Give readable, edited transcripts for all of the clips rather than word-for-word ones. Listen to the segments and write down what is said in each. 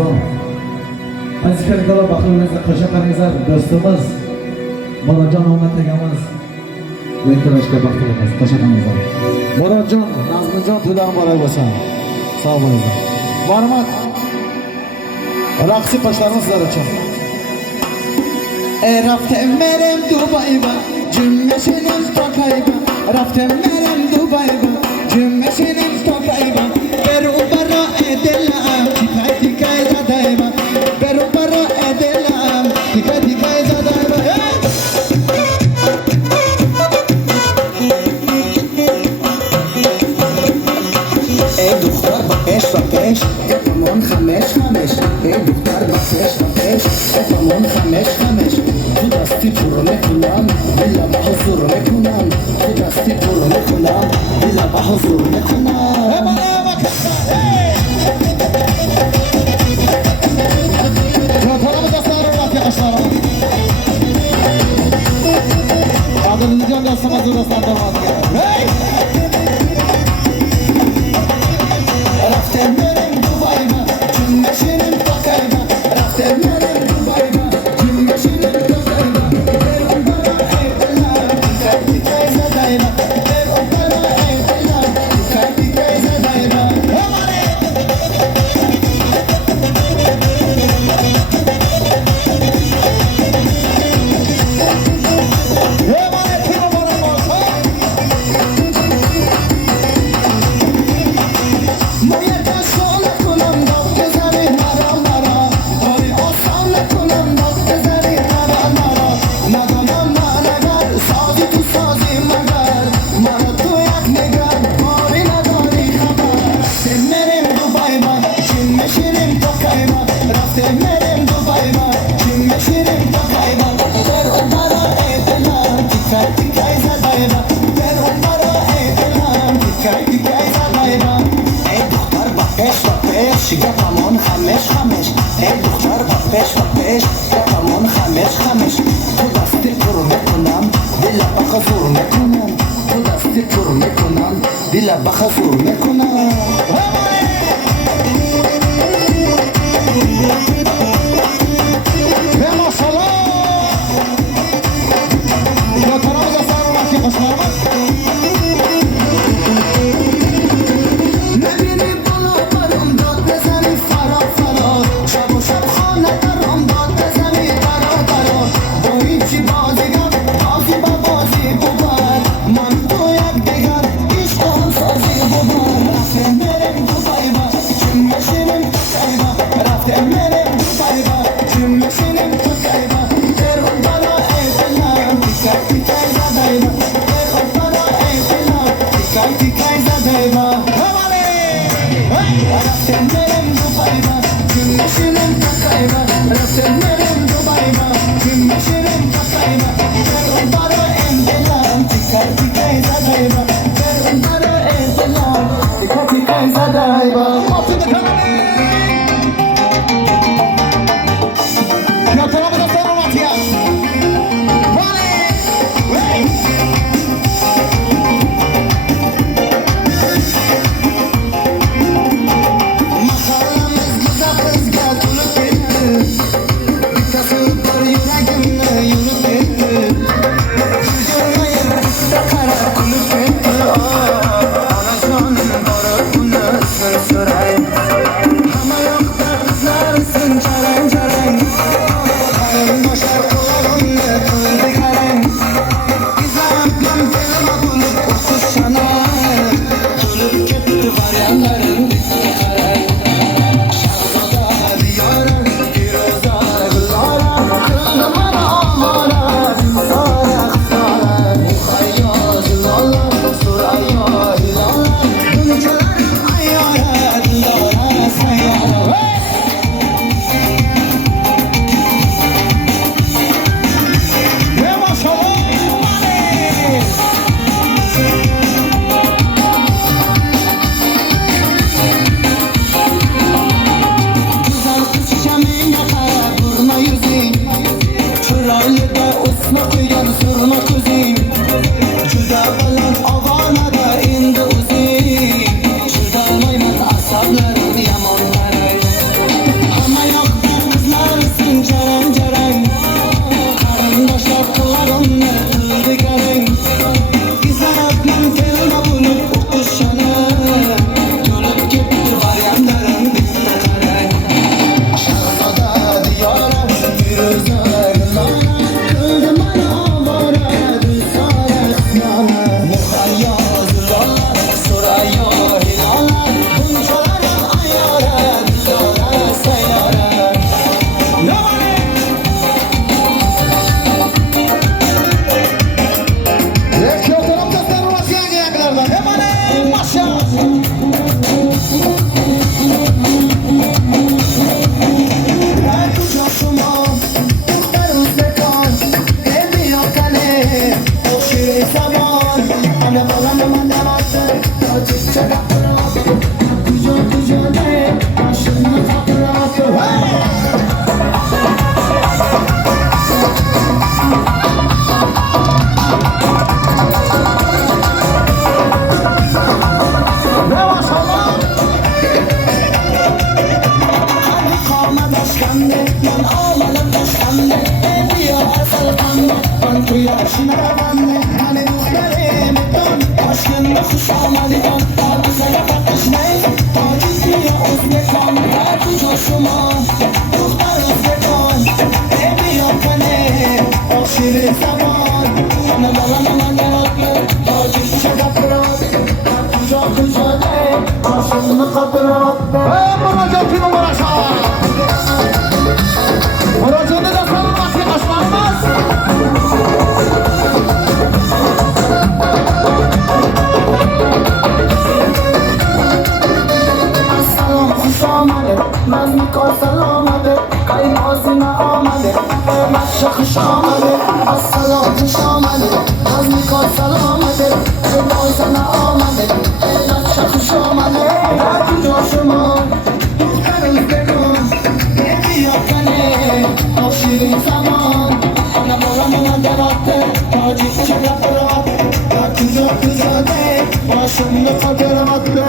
از کردala baxil neza qo'shaqanizlar do'stimiz Murodjon Omad akamiz Venturashga baxtilimiz qo'shaqanizlar Murodjon Nazmijon to'ydan muborak bo'lsin. Sog' bo'linglar. Marhamat. Raqsi qo'shlarimiz sizlar uchun. رفتم مرم دبی با جمعشنم تا کایبا رفتم مرم دبی با جمعشنم تا کایبا برو برا ادلام تیکای تیکای زدایبا برو برا ادلام تیکای تیکای زدایبا ای دختر با پیش و پیش افامون خمش خمش ای دختر با پیش و پیش افامون خمش خمش تو دستی پرو میکنم بلا با حضور میکنم تو دستی پرو میکنم بلا با حضور میکنم Adiljon dostimiz o'rasdan davom etgan. رفتم مرم دبی با جمعشنم تا کایبا رفتم مرم دبی با جمعشنم تا کایبا برو برا ادلام تیکای تیکای زدایبا برو برا ادلام تیکای تیکای زدایبا گپمون خمش خمش ای دختر با پیش و پیش گپمون خمش خمش تو دستی پر میکنم دل بخزور میکنم تو دستی پر میکنم دل بخزور میکنم به ماشاءالله یا ترام دستان رو وقتی خوشنامد خنده من آمدم خوش خنده بیا اصل خنده من توی آشنا بنده من دختره میتون عاشقم خوش آمدی کن تا بزنه فتش نیست تاجیز بیا عزم کن در کجا شما دختر عزم کن بیا کنه عاشق زمان من دارم من دارم تاجیز شده براد در کجا کجا ده عاشق خبرات مراجعتی مبارشا مراجعه دستان وقتی قشمان است السلام خوش آمده من میکن سلامده کاری نازی آمده مشه خوش آمده السلام خوش آمده من میکن سلامده نازی آمده مشه خوش آمده در کجا شما دخترم بکن بیا کنه عاشق زمان انا بارم ندارد تاجی چه برات در کجا کجا ده عاشق مقدرمت به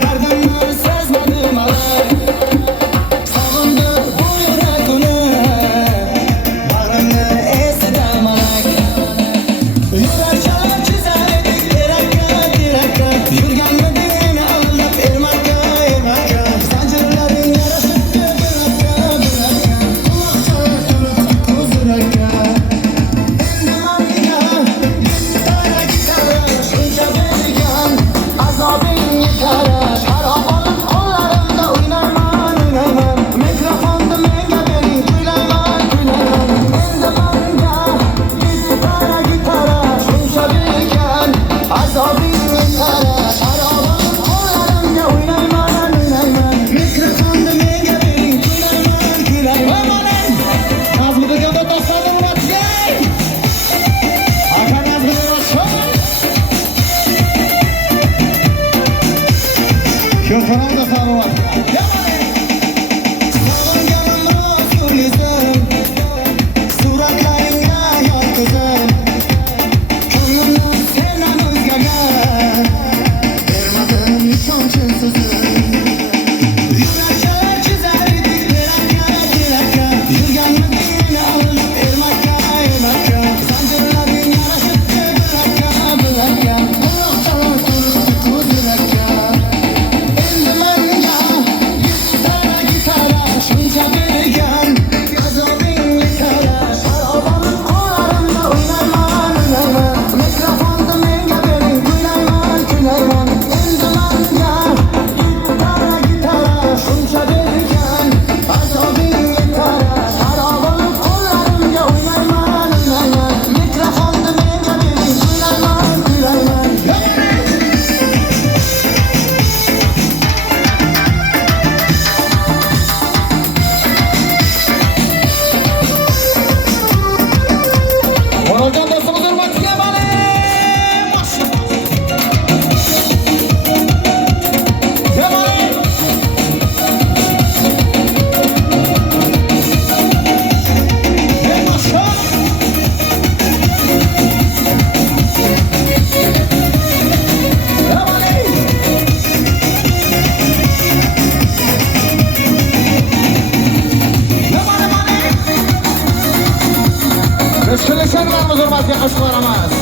Derdinler sezmedim alay hurmatga. Sog'inganim rost o'lizim, suratlaringga yolg'izim, ko'nglimni sendan o'zgaga bermadim ishonchim so'zim. Yurakchalar chizar edik berakka, yurganmiding meni olib ermakka, zanjirlaring yarashibdi bilakka, Allohdan turibdi ko'z yurakka. Endi menga gitara gitara shuncha bergan azobingni qara, sharobam qo'llarimda o'ynayman, mikrofonni menga bering, kuylayman. Endi menga gitara gitara shuncha bergan azobingni qara, sharobam qo'llarimga o'ynayman, mikrofonni menga bering, kuylayman. Murodjon do'stimiz hurmatiga mana. Biz kelishganlarimiz hurmatiga qo'shiq beramiz.